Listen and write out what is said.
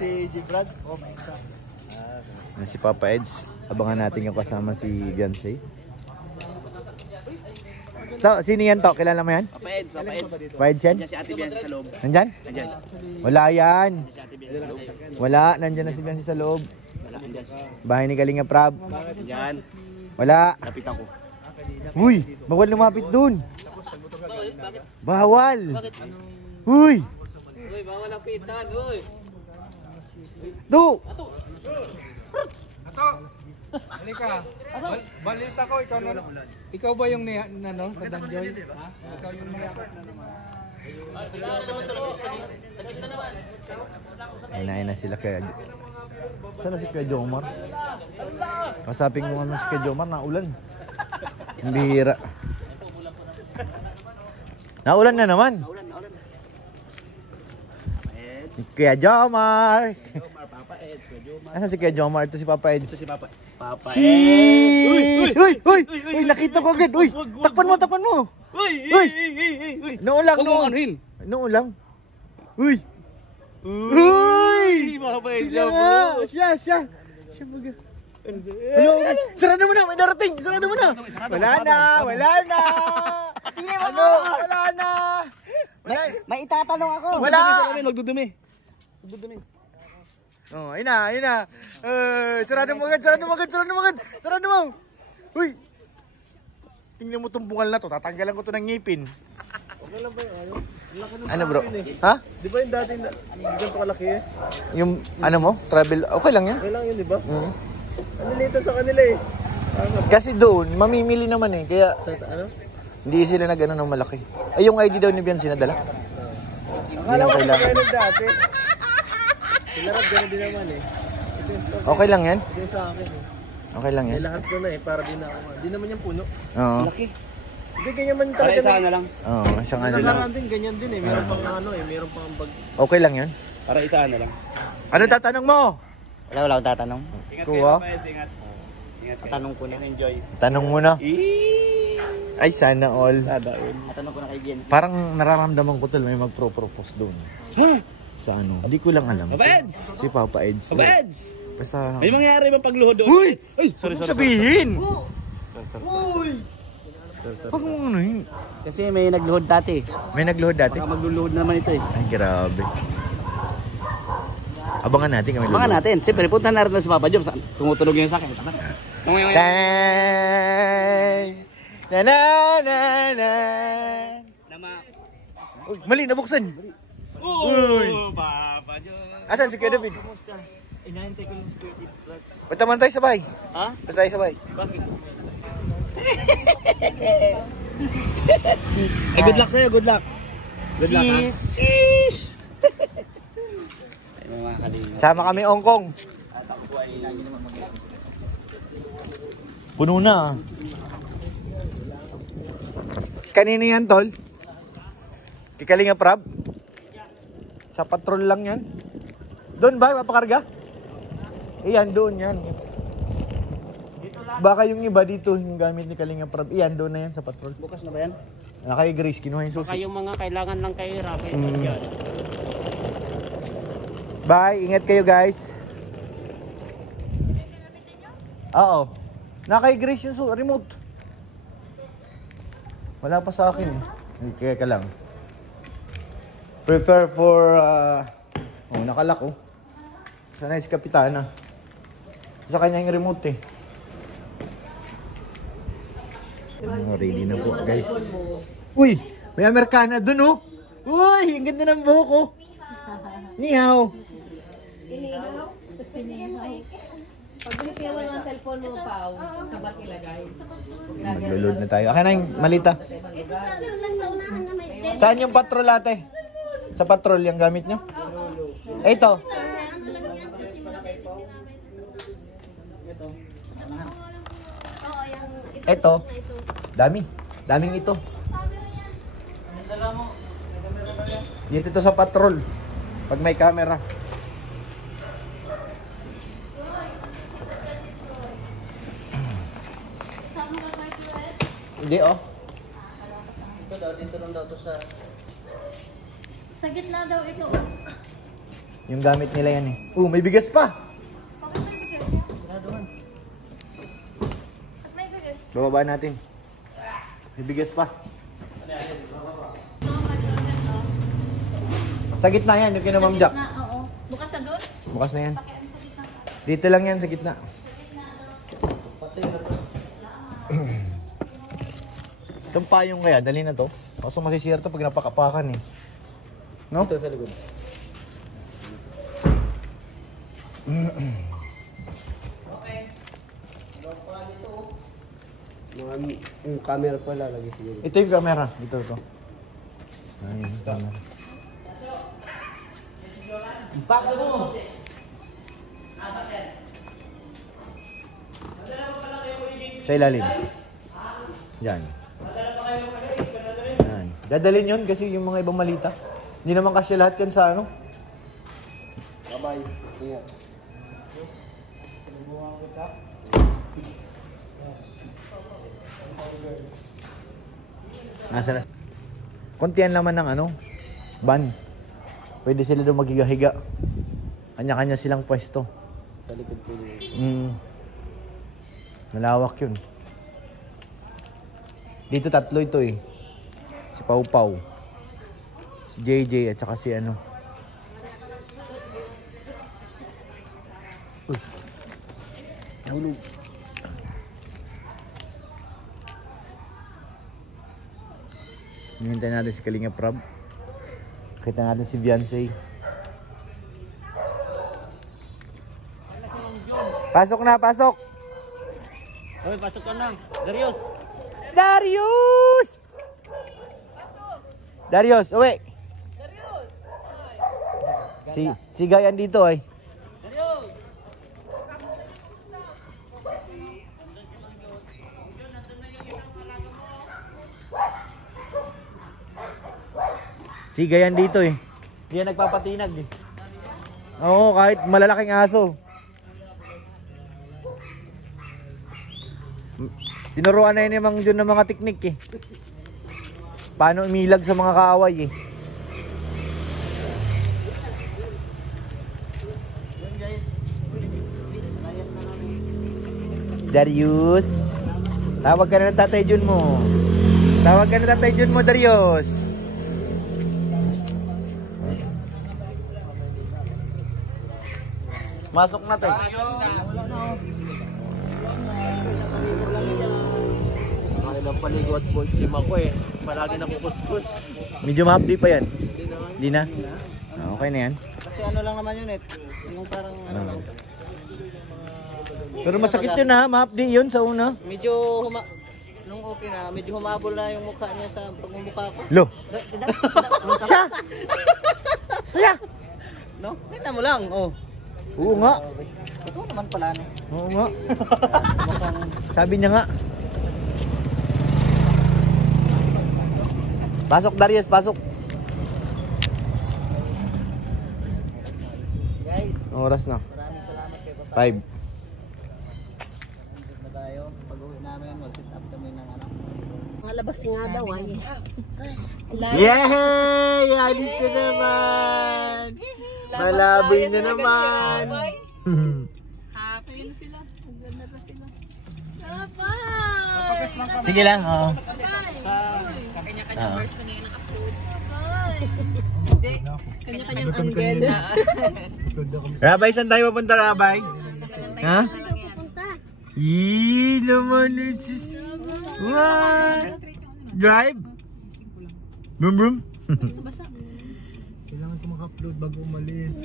si Jibrad. Si Papa Eds. Abangan natin yung kasama si Gansey. To, sino yan to? Kilala mo yan? Papa Eds, Papa Eds. Papa Eds yan? Nandiyan si Ate Biancy sa loob. Nandyan? Nandiyan. Wala yan. Nandiyan si Ate Biancy sa loob. Wala, nandyan na si Biancy sa loob. Wala, nandiyan. Bahay ni Kalinga Prab. Nandiyan. Wala. Lapitan ko. Uy, bawal lumapit dun. Bawal. Uy. Uy, bawal lapitan, uy. Do. Ato! Halika. Balita ko, ikaw ba yung nano sa Danjoy? Ha? Ikaw yung niyakap na naman. Ayun na sila kaya. Saan na si Kuya Jomar? Kasaping mo naman si Kuya Jomar, naulan. Ang bihira. Naulan na naman. Naulan. Kuya Jomar. Papa Eds, Kuya Jomar. Nasaan si Kuya Jomar? Ito si Papa Eds. Ito si Papa Si... Uy, nakita ko agad. Uy, takpan mo. Uy. Noon lang. Noon lang. Uy. Papa Eds, Siya baga. Sarado mo na, may darating. Sarado mo na. Wala na. Wala na. May itatanong ako. Wala. Magdudumi. Oh, ayun na. Sarado mo agad. Sarado mo. Uy. Tingnan mo tong bungal na to. Tatanggalan ko to ng ngipin. Okay lang ba yun? Ano bro? Ha? Di ba yung dati ganito kalaki eh? Yung ano mo? Travel? Okay lang yan. Okay lang yun, di ba? Mm. Ano nito sa kanila eh? Kasi doon, mamimili naman eh. Kaya Ano? hindi sila nag-ano ng malaki. Ay, yung ID daw ni Bian sinadala. Akala ko kailangan. kailangan dati. Sila rin gano'n din naman eh. Okay lang yan? Ito yung sa akin eh. Okay lang May yan? lahat ko na eh, para din ako. Di naman yung puno. Oo. Laki. Hindi ganyan man Para talaga. isa na lang. Oo, isang ano lang. Nakaraan din, ganyan din eh. Meron pang ano eh, meron pang bag. Okay lang yan? Para isa na lang. Ano tatanong mo? Wala akong tatanong. Ingat Kuha. kayo, Papa Eds, ingat. Ingat kayo. Tatanong ko na. Enjoy. Tanong mo na. Ay, sana all. Tatanong ko na kay Biancy. Parang nararamdaman ko tol, may magpro-propose doon. Sa ano? Hindi ko lang alam. Papa Eds! Si Papa Eds. Papa Eds! Basta... May mangyari ba pagluhod doon? Uy! Ay! Sorry. Sabihin! Huwag mo ano yun. Kasi may nagluhod dati. May nagluhod dati? Baka magluluhod na naman ito eh. Ay, grabe. Abangan natin kami Mga natin. Siyempre, punta na rin na si Papa Job. Tumutunog yung sakit. Uy, mali, nabuksan. Uy! Papa Job. Asan si Kuya David? Inahintay ko lang si Kuya David. Punta man tayo sa bahay. Ha? Punta tayo sa bahay. Bakit? Eh, good luck sa'yo, good luck. Good luck, ha? Sheesh! Ay, mga kalinga. Sama kami Hong Kong. Puno na. Kanino yan, tol? Kikalinga Prab? Sa patrol lang yan. Doon ba? Mapakarga? Iyan, doon yan. Baka yung iba dito, yung gamit ni Kalinga Prab. Iyan, doon na yan sa patrol. Bukas na ba yan? Kay Grace, kinuha yung susi. Yung mga kailangan lang kayo Rafi. Bye, ingat kayo guys. Oo. Kay Grace yung remote. Wala pa sa akin. Kaya ka lang. Prepare for nakalak oh. Sana si Kapitana. Sa kanya yung remote eh. Ready na po guys. Uy! May Amerikana dun oh! Uy! Ang ganda ng buhok oh! Ni hao! Pag binitiwan ng cellphone mo, Pao, sabat ilagay. Maglulod na tayo. Akin na yung malita. Saan yung patrol ate? Sa patrol yung gamit nyo? Ito. Ito. Dami. Daming ito. Dito to sa patrol. Pag may camera. Hindi oh. Dito lang daw to sa... Sa gitna daw ito. Yung gamit nila yan eh. May bigas pa! Bababa natin. May bigas pa. Sa gitna yan, yung kina Ma'am Jack. Oo. Bukas na doon? Bukas na yan. Dito lang yan sa gitna. Itong payong kaya, dali na to. Kaso masisira to pag napakapakan eh. No? Ito sa likod. Yung camera pala lagi siguro. Ito yung camera. Dito to. Ay, yung camera. Bakal mo! Sa ilalim. Yan. Yan. Dadalhin yun kasi yung mga ibang malita. Hindi naman kasi lahat yan sa ano. Bye-bye. Yeah. Nasa na. Kontian naman ng ano, van. Pwede sila doon maghiga-higa. Kanya-kanya silang pwesto. Sa likod po yun. Malawak yun. Dito tatlo ito eh. Si Pau Pau, si JJ at saka si ano. Hulog. Hinihintay natin si Kalinga Prab. Kita natin si Beyonce. Pasok na, pasok! Hoy, pasok ka na. Darius. Darius! Darius, uwi! Si Gayan dito ay. Si Gayan dito eh. Hindi yan nagpapatinag eh. Oo, kahit malalaking aso. Tinuruan na yun yung mga dyan ng mga teknik eh. Paano umilag sa mga kaaway eh. Darius, tawag ka na ng Tatay Jun mo. Tawag ka na ng Tatay Jun mo, Darius. Masok na tayo. Nakailang paligo at board gym ako eh. Palagi nakukuskus. Medyo ma-update pa yan. Hindi na? Okay na yan. Kasi ano lang naman yun eh. Yung parang ano lang. Pero masakit yun ha, ma-update yun sa una. Medyo nung okay na, medyo humabol na yung mukha niya sa pagmumukha ko. Lo! Siya! Siya! No? Kita mo lang, oh. Oo nga. Ito naman pala, no? Oo nga. Sabi niya nga. Pasok Darius, pasok. Guys, Oras na. maraming salamat kay Papa. 5. Na tayo. Pag-uwi namin, mag-sit up kami ng ano. Mga labas nga daw ay. Yay! Alis na naman! Malaboy na naman! Happy na sila. Maganda na sila. Bye! Sige lang, oo. Kanya-kanyang version na yun ang-upload. Hindi. Kanya-kanyang angle. Rabay, saan tayo papunta, Rabay? Ha? Yee naman, sis. What? Drive? Brum brum? Kailangan ko maka-upload bago umalis.